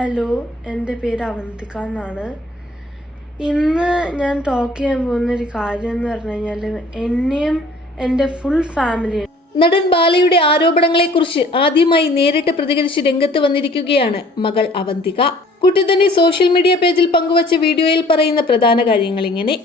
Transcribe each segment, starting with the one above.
Hello എന്റെ പേര് അവന്തിക എന്നാണ്. ഇന്ന് ഞാൻ ടോക്ക് ചെയ്യാൻ പോകുന്ന ഒരു കാര്യം എന്ന് പറഞ്ഞു കഴിഞ്ഞാൽ എന്നെയും എന്റെ ഫുൾ ഫാമിലി നടൻ ബാലയുടെ ആരോപണങ്ങളെ കുറിച്ച് ആദ്യമായി നേരിട്ട് പ്രതികരിച്ച് രംഗത്ത് വന്നിരിക്കുകയാണ് മകൾ അവന്തിക. കുട്ടി തന്നെ സോഷ്യൽ മീഡിയ പേജിൽ പങ്കുവച്ച വീഡിയോയിൽ പറയുന്ന പ്രധാന കാര്യങ്ങൾ ഇങ്ങനെ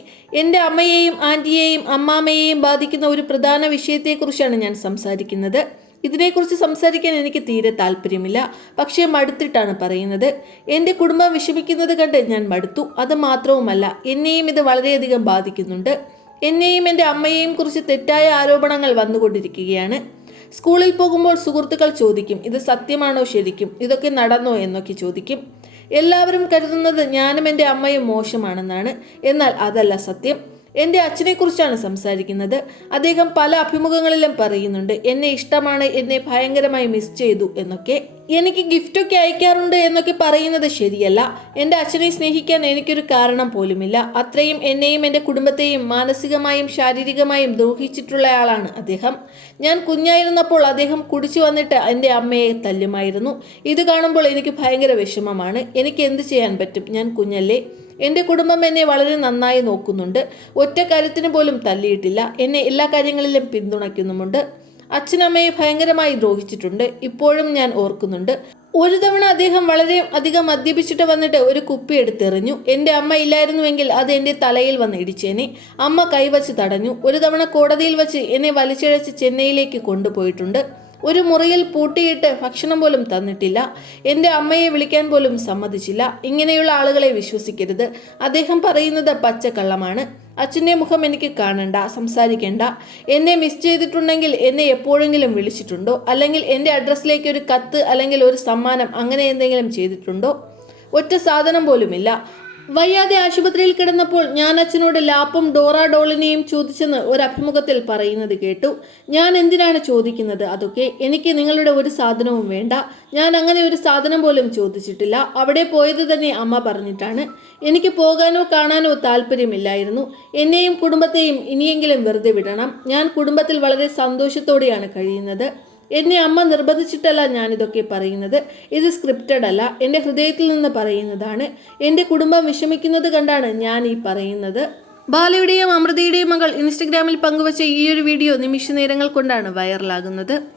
എന്റെ അമ്മയെയും ആന്റിയെയും അമ്മാമ്മയെയും ബാധിക്കുന്ന ഒരു പ്രധാന വിഷയത്തെക്കുറിച്ചാണ് ഞാൻ സംസാരിക്കുന്നത്. ഇതിനെക്കുറിച്ച് സംസാരിക്കാൻ എനിക്ക് തീരെ താല്പര്യമില്ല. പക്ഷേ മടുത്തിട്ടാണ് പറയുന്നത്. എന്റെ കുടുംബം വിഷമിക്കുന്നത് കണ്ട് ഞാൻ മടുത്തു. അത് മാത്രവുമല്ല എന്നെയും ഇത് വളരെയധികം ബാധിക്കുന്നുണ്ട്. എന്നെയും എന്റെ അമ്മയെയും കുറിച്ച് തെറ്റായ ആരോപണങ്ങൾ വന്നുകൊണ്ടിരിക്കുകയാണ്. സ്കൂളിൽ പോകുമ്പോൾ സുഹൃത്തുക്കൾ ചോദിക്കും ഇത് സത്യമാണോ ശരിക്കും? ഇതൊക്കെ നടന്നോ? എന്നൊക്കെ ചോദിക്കും. എല്ലാവരും കരുതുന്നത് ഞാനും എന്റെ അമ്മയും മോശമാണെന്നാണ്. എന്നാൽ അതല്ല സത്യം. എന്റെ അച്ഛനെക്കുറിച്ചാണ് സംസാരിക്കുന്നത്. അദ്ദേഹം പല അഭിമുഖങ്ങളിലും പറയുന്നുണ്ട് എന്നെ ഇഷ്ടമാണ് എന്നെ ഭയങ്കരമായി മിസ് ചെയ്തു എന്നൊക്കെ. എനിക്ക് ഗിഫ്റ്റൊക്കെ അയക്കാറുണ്ട് എന്നൊക്കെ പറയുന്നത് ശരിയല്ല. എന്റെ അച്ഛനെ സ്നേഹിക്കാൻ എനിക്കൊരു കാരണം പോലുമില്ല. അത്രയും എന്നെയും എന്റെ കുടുംബത്തെയും മാനസികമായും ശാരീരികമായും ദ്രോഹിച്ചിട്ടുള്ള ആളാണ് അദ്ദേഹം. ഞാൻ കുഞ്ഞായിരുന്നപ്പോൾ അദ്ദേഹം കുടിച്ചു വന്നിട്ട് എന്റെ അമ്മയെ തല്ലുമായിരുന്നു. ഇത് കാണുമ്പോൾ എനിക്ക് ഭയങ്കര വിഷമമാണ്. എനിക്ക് എന്ത് ചെയ്യാൻ പറ്റും? ഞാൻ കുഞ്ഞല്ലേ? എന്റെ കുടുംബം എന്നെ വളരെ നന്നായി നോക്കുന്നുണ്ട്. ഒറ്റ കാര്യത്തിന് പോലും തല്ലിയിട്ടില്ല. എന്നെ എല്ലാ കാര്യങ്ങളിലും പിന്തുണയ്ക്കുന്നുമുണ്ട്. അച്ഛനമ്മയെ ഭയങ്കരമായി ദ്രോഹിച്ചിട്ടുണ്ട്. ഇപ്പോഴും ഞാൻ ഓർക്കുന്നുണ്ട്. ഒരു തവണ അദ്ദേഹം വളരെ അധികം മദ്യപിച്ചിട്ട് വന്നിട്ട് ഒരു കുപ്പി എടുത്തെറിഞ്ഞു. എന്റെ അമ്മ ഇല്ലായിരുന്നുവെങ്കിൽ അത് എന്റെ തലയിൽ വന്ന് ഇടിച്ചേനെ. അമ്മ കൈവച്ച് തടഞ്ഞു. ഒരു തവണ കോടതിയിൽ വച്ച് എന്നെ വലിച്ചിഴച്ച് ചെന്നൈയിലേക്ക് കൊണ്ടുപോയിട്ടുണ്ട്. ഒരു മുറിയിൽ പൂട്ടിയിട്ട് ഭക്ഷണം പോലും തന്നിട്ടില്ല. എന്റെ അമ്മയെ വിളിക്കാൻ പോലും സമ്മതിച്ചില്ല. ഇങ്ങനെയുള്ള ആളുകളെ വിശ്വസിക്കരുത്. അദ്ദേഹം പറയുന്നത് പച്ചക്കള്ളമാണ്. അച്ഛന്റെ മുഖം എനിക്ക് കാണണ്ട സംസാരിക്കേണ്ട. എന്നെ മിസ് ചെയ്തിട്ടുണ്ടെങ്കിൽ എന്നെ എപ്പോഴെങ്കിലും വിളിച്ചിട്ടുണ്ടോ? അല്ലെങ്കിൽ എന്റെ അഡ്രസ്സിലേക്ക് ഒരു കത്ത് അല്ലെങ്കിൽ ഒരു സമ്മാനം അങ്ങനെ എന്തെങ്കിലും ചെയ്തിട്ടുണ്ടോ? ഒറ്റ സാധനം പോലുമില്ല. വയ്യാതെ ആശുപത്രിയിൽ കിടന്നപ്പോൾ ഞാൻ അച്ഛനോട് ലാപ്പും ഡോറ ഡോളിനെയും ചോദിച്ചെന്ന് ഒരു അഭിമുഖത്തിൽ പറയുന്നത് കേട്ടു. ഞാൻ എന്തിനാണ് ചോദിക്കുന്നത്? അതൊക്കെ എനിക്ക് നിങ്ങളുടെ ഒരു സാധനവും വേണ്ട. ഞാൻ അങ്ങനെ ഒരു സാധനം പോലും ചോദിച്ചിട്ടില്ല. അവിടെ പോയത് തന്നെ അമ്മ പറഞ്ഞിട്ടാണ്. എനിക്ക് പോകാനോ കാണാനോ താല്പര്യമില്ലായിരുന്നു. എന്നെയും കുടുംബത്തെയും ഇനിയെങ്കിലും വെറുതെ വിടണം. ഞാൻ കുടുംബത്തിൽ വളരെ സന്തോഷത്തോടെയാണ് കഴിയുന്നത്. എന്നെ അമ്മ നിർബന്ധിച്ചിട്ടല്ല ഞാനിതൊക്കെ പറയുന്നത്. ഇത് സ്ക്രിപ്റ്റഡ് അല്ല. എന്റെ ഹൃദയത്തിൽ നിന്ന് പറയുന്നതാണ്. എന്റെ കുടുംബം വിഷമിക്കുന്നത് കണ്ടാണ് ഞാൻ ഈ പറയുന്നത്. ബാലയുടെയും അമൃതയുടെയും മകൾ ഇൻസ്റ്റഗ്രാമിൽ പങ്കുവച്ച ഈ ഒരു വീഡിയോ നിമിഷ നേരങ്ങൾ കൊണ്ടാണ് വൈറലാകുന്നത്